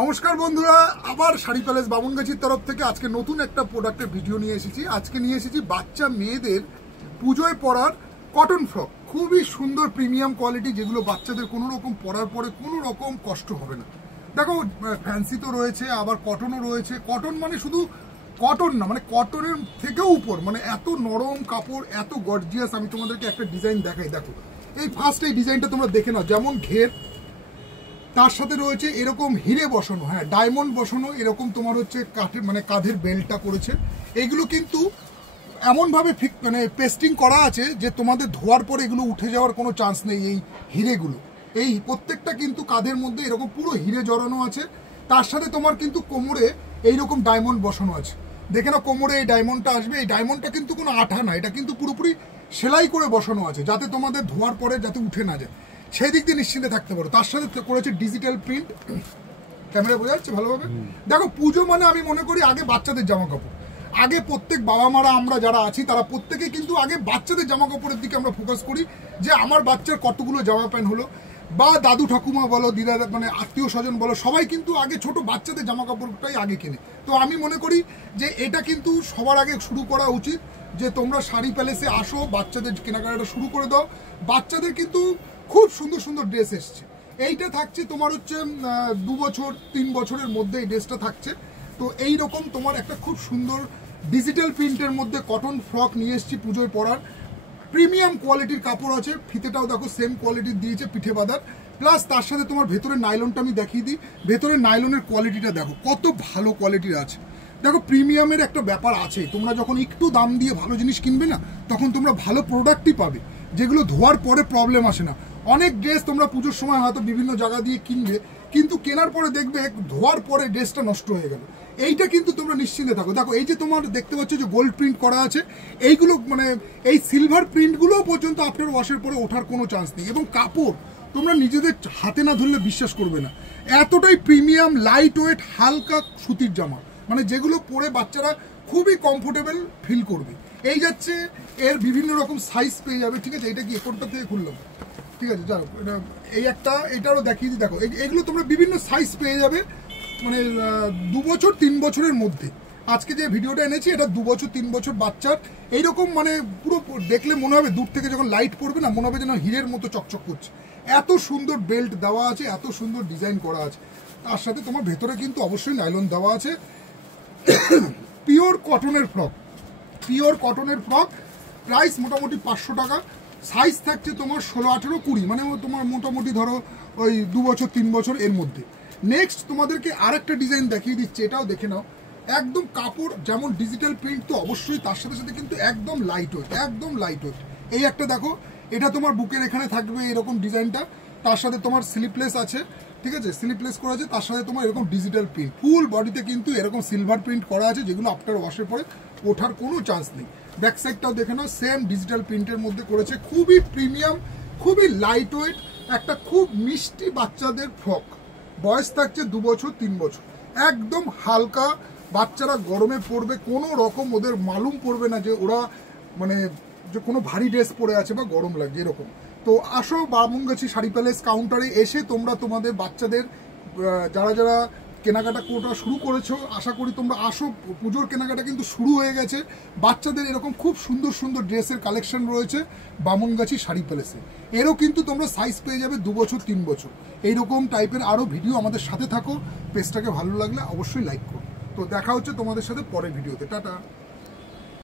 নমস্কার বন্ধুরা, আবার শাড়ি প্যালেস বামুনগাছির তরফ থেকে আজকে নতুন একটা প্রোডাক্টের ভিডিও নিয়ে এসেছি। আজকে নিয়ে এসেছি বাচ্চা মেয়েদের পুজোয় পরার কটন ফ্রক। খুবই সুন্দর প্রিমিয়াম কোয়ালিটি, যেগুলো বাচ্চাদের কোনো রকম পরার পরে কোনো রকম কষ্ট হবে না। দেখো, ফ্যান্সি তো রয়েছে, আবার কটনও রয়েছে। কটন মানে শুধু কটন না, মানে কটনের থেকেও উপর, মানে এত নরম কাপড়, এত গর্জিয়াস। আমি তোমাদেরকে একটা ডিজাইন দেখাই। দেখো, এই ফার্স্ট এই ডিজাইনটা তোমরা দেখে নাও। যেমন ঘের, তার সাথে রয়েছে এরকম হিরে বসানো, হ্যাঁ ডায়মন্ড বসানো, এরকম তোমার হচ্ছে কাঠের মানে কাঁধের বেল্টটা করেছে। এইগুলো কিন্তু এমনভাবে মানে পেস্টিং করা আছে যে তোমাদের ধোয়ার পরে এগুলো উঠে যাওয়ার কোনো চান্স নেই। এই হিরেগুলো, এই প্রত্যেকটা কিন্তু কাঁধের মধ্যে এরকম পুরো হিরে জড়ানো আছে। তার সাথে তোমার কিন্তু কোমরে এইরকম ডায়মন্ড বসানো আছে। দেখে না, কোমরে এই ডায়মন্ডটা আসবে। এই ডায়মন্ডটা কিন্তু কোনো আঠা না, এটা কিন্তু পুরোপুরি সেলাই করে বসানো আছে, যাতে তোমাদের ধোয়ার পরে যাতে উঠে না যায়, সেই দিক দিয়ে নিশ্চিন্তে থাকতে পারো। তার সাথে করেছে ডিজিটাল প্রিন্ট। ক্যামেরা বোঝা যাচ্ছে ভালোভাবে? দেখো, পুজো মানে আমি মনে করি আগে বাচ্চাদের জামা কাপড়। আগে প্রত্যেক বাবা মারা আমরা যারা আছি তারা প্রত্যেকে কিন্তু আগে বাচ্চাদের জামা কাপড়ের দিকে আমরা ফোকাস করি, যে আমার বাচ্চার কতগুলো জামা প্যান্ট হলো, বা দাদু ঠাকুমা বলো, দিদা মানে আত্মীয় স্বজন বলো, সবাই কিন্তু আগে ছোট বাচ্চাদের জামা কাপড়টাই আগে কেনে। তো আমি মনে করি যে এটা কিন্তু সবার আগে শুরু করা উচিত, যে তোমরা শাড়ি প্যালেসে আসো, বাচ্চাদের কেনাকাটা শুরু করে দাও। বাচ্চাদের কিন্তু খুব সুন্দর সুন্দর ড্রেস এসছে। এইটা থাকছে তোমার হচ্ছে 2 বছর 3 বছরের মধ্যে এই ড্রেসটা থাকছে। তো এই রকম তোমার একটা খুব সুন্দর ডিজিটাল প্রিন্টের মধ্যে কটন ফ্রক নিয়ে এসেছি পুজোয় পরার। প্রিমিয়াম কোয়ালিটির কাপড় আছে, ফিতেটাও দেখো সেম কোয়ালিটির দিয়েছে, পিঠে বাঁধার। প্লাস তার সাথে তোমার ভেতরের নাইলনটা আমি দেখিয়ে দিই। ভেতরের নাইলনের কোয়ালিটিটা দেখো কত ভালো কোয়ালিটির আছে। দেখো, প্রিমিয়ামের একটা ব্যাপার আছে। তোমরা যখন একটু দাম দিয়ে ভালো জিনিস কিনবে না, তখন তোমরা ভালো প্রোডাক্টই পাবে, যেগুলো ধোয়ার পরে প্রবলেম আসে না। অনেক ড্রেস তোমরা পুজোর সময় হয়তো বিভিন্ন জায়গা দিয়ে কিনবে, কিন্তু কেনার পরে দেখবে ধোয়ার পরে ড্রেসটা নষ্ট হয়ে গেল। এইটা কিন্তু তোমরা নিশ্চিন্তে থাকো। দেখো, এই যে তোমার দেখতে পাচ্ছ যে গোল্ড প্রিন্ট করা আছে, এইগুলো মানে এই সিলভার প্রিন্টগুলোও পর্যন্ত আফটার ওয়াশের পরে ওঠার কোনো চান্স নেই। এবং কাপড় তোমরা নিজেদের হাতে না ধরলে বিশ্বাস করবে না, এতটাই প্রিমিয়াম, লাইট ওয়েট, হালকা সুতির জামা, মানে যেগুলো পরে বাচ্চারা খুবই কমফোর্টেবল ফিল করবে। এই যাচ্ছে, এর বিভিন্ন রকম সাইজ পেয়ে যাবে। ঠিক আছে, এটা কি কোনটা থেকে খুললাম? ঠিক আছে, চলো এটা এই একটা, এটারও দেখিয়ে দিই। দেখো, এগুলো তোমরা বিভিন্ন সাইজ পেয়ে যাবে, মানে 2 বছর 3 বছরের মধ্যে। আজকে যে ভিডিওটা এনেছি এটা 2 বছর 3 বছর বাচ্চার। এইরকম মানে পুরো দেখলে মনে হবে, দূর থেকে যখন লাইট পড়বে না, মনে হবে যেন হীরের মতো চকচক করছে। এত সুন্দর বেল্ট দেওয়া আছে, এত সুন্দর ডিজাইন করা আছে। তার সাথে তোমার ভেতরে কিন্তু অবশ্যই নাইলন দেওয়া আছে। পিওর কটনের ফ্রক, পিওর কটনের ফ্রক। প্রাইস মোটামুটি 500 টাকা। সাইজ থাকছে তোমার 16, 18, 20, মানে তোমার মোটামুটি ধরো ওই 2 বছর 3 বছর এর মধ্যে। নেক্সট তোমাদেরকে আরেকটা ডিজাইন দেখিয়ে দিচ্ছে, এটাও দেখে নাও। একদম কাপড় যেমন ডিজিটাল প্রিন্ট, তো অবশ্যই তার সাথে সাথে কিন্তু একদম লাইট ওয়েট, একদম লাইট ওয়েট। এই একটা দেখো, এটা তোমার বুকের এখানে থাকবে এরকম ডিজাইনটা। তার সাথে তোমার স্লিপলেস আছে, ঠিক আছে, স্লিপলেস করা আছে। তার সাথে তোমার এরকম ডিজিটাল প্রিন্ট, ফুল বডিতে কিন্তু এরকম সিলভার প্রিন্ট করা আছে, যেগুলো আফটার ওয়াশের পরে ওঠার কোনো চান্স নেই। ব্যাক সাইডটাও দেখে নাও, সেম ডিজিটাল প্রিন্টের মধ্যে করেছে। খুবই প্রিমিয়াম, খুবই লাইট ওয়েট, একটা খুব মিষ্টি বাচ্চাদের ফ্রক। বয়স থাকছে 2 বছর 3 বছর। একদম হালকা, বাচ্চারা গরমে পরবে, কোনো রকম ওদের মালুম পড়বে না যে ওরা মানে যে কোনো ভারী ড্রেস পরে আছে বা গরম লাগছে এরকম। তো আসো বামুনগাছি শাড়ি প্যালেস কাউন্টারে এসে তোমরা তোমাদের বাচ্চাদের যারা যারা কেনাকাটা কোটা শুরু করেছো, আশা করি তোমরা আসো। পুজোর কেনাকাটা কিন্তু শুরু হয়ে গেছে। বাচ্চাদের এরকম খুব সুন্দর সুন্দর ড্রেসের কালেকশন রয়েছে বামুনগাছি শাড়ি প্যালেসে। এরও কিন্তু তোমরা সাইজ পেয়ে যাবে 2 বছর 3 বছর। এইরকম টাইপের আরও ভিডিও আমাদের সাথে থাকো। পেজটাকে ভালো লাগলে অবশ্যই লাইক করো। তো দেখা হচ্ছে তোমাদের সাথে পরের ভিডিওতে। টাটা।